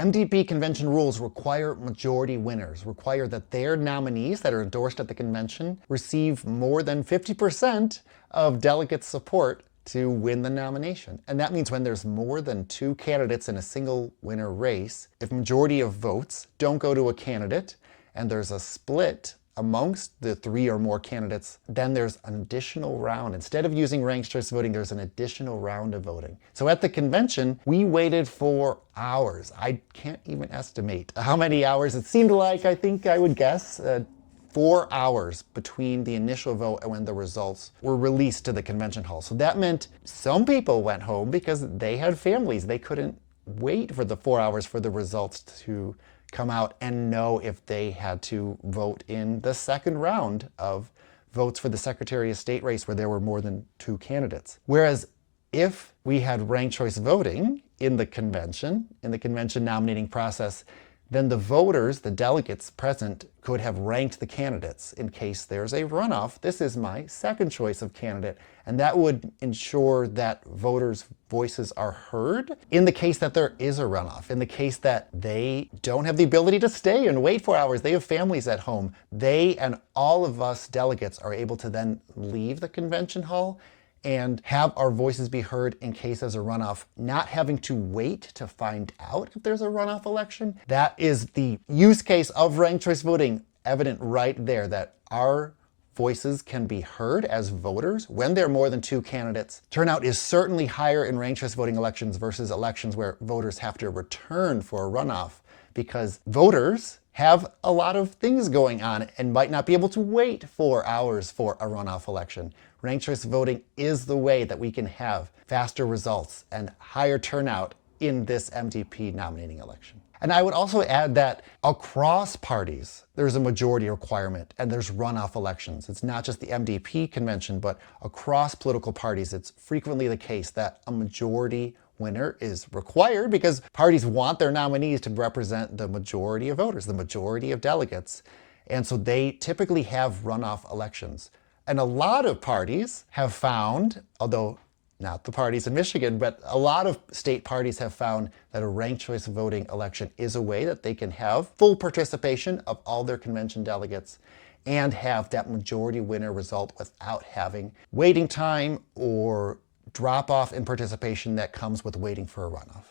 MDP convention rules require majority winners, require that their nominees that are endorsed at the convention receive more than 50% of delegates' support to win the nomination. And that means when there's more than 2 candidates in a single winner race, if majority of votes don't go to a candidate and there's a split amongst the 3 or more candidates, then there's an additional round. Instead of using ranked choice voting, there's an additional round of voting. So at the convention, we waited for hours. I can't even estimate how many hours. It seemed like, I think I would guess, 4 hours between the initial vote and when the results were released to the convention hall. So that meant some people went home because they had families. They couldn't wait for the 4 hours for the results to come out and know if they had to vote in the second round of votes for the Secretary of State race where there were more than 2 candidates. Whereas if we had ranked choice voting in the convention nominating process, then the voters, the delegates present, could have ranked the candidates in case there's a runoff. This is my second choice of candidate, and that would ensure that voters' voices are heard in the case that there is a runoff. In the case that they don't have the ability to stay and wait 4 hours, they have families at home, they and all of us delegates are able to then leave the convention hall and have our voices be heard in case there's a runoff, not having to wait to find out if there's a runoff election. That is the use case of ranked choice voting evident right there, that our voices can be heard as voters when there are more than 2 candidates. Turnout is certainly higher in ranked choice voting elections versus elections where voters have to return for a runoff, because voters have a lot of things going on and might not be able to wait 4 hours for a runoff election. Ranked choice voting is the way that we can have faster results and higher turnout in this MDP nominating election. And I would also add that across parties, there's a majority requirement and there's runoff elections. It's not just the MDP convention, but across political parties, it's frequently the case that a majority winner is required because parties want their nominees to represent the majority of voters, the majority of delegates. And so they typically have runoff elections. And a lot of parties have found, although not the parties in Michigan, but a lot of state parties have found that a ranked choice voting election is a way that they can have full participation of all their convention delegates and have that majority winner result without having waiting time or drop off in participation that comes with waiting for a runoff.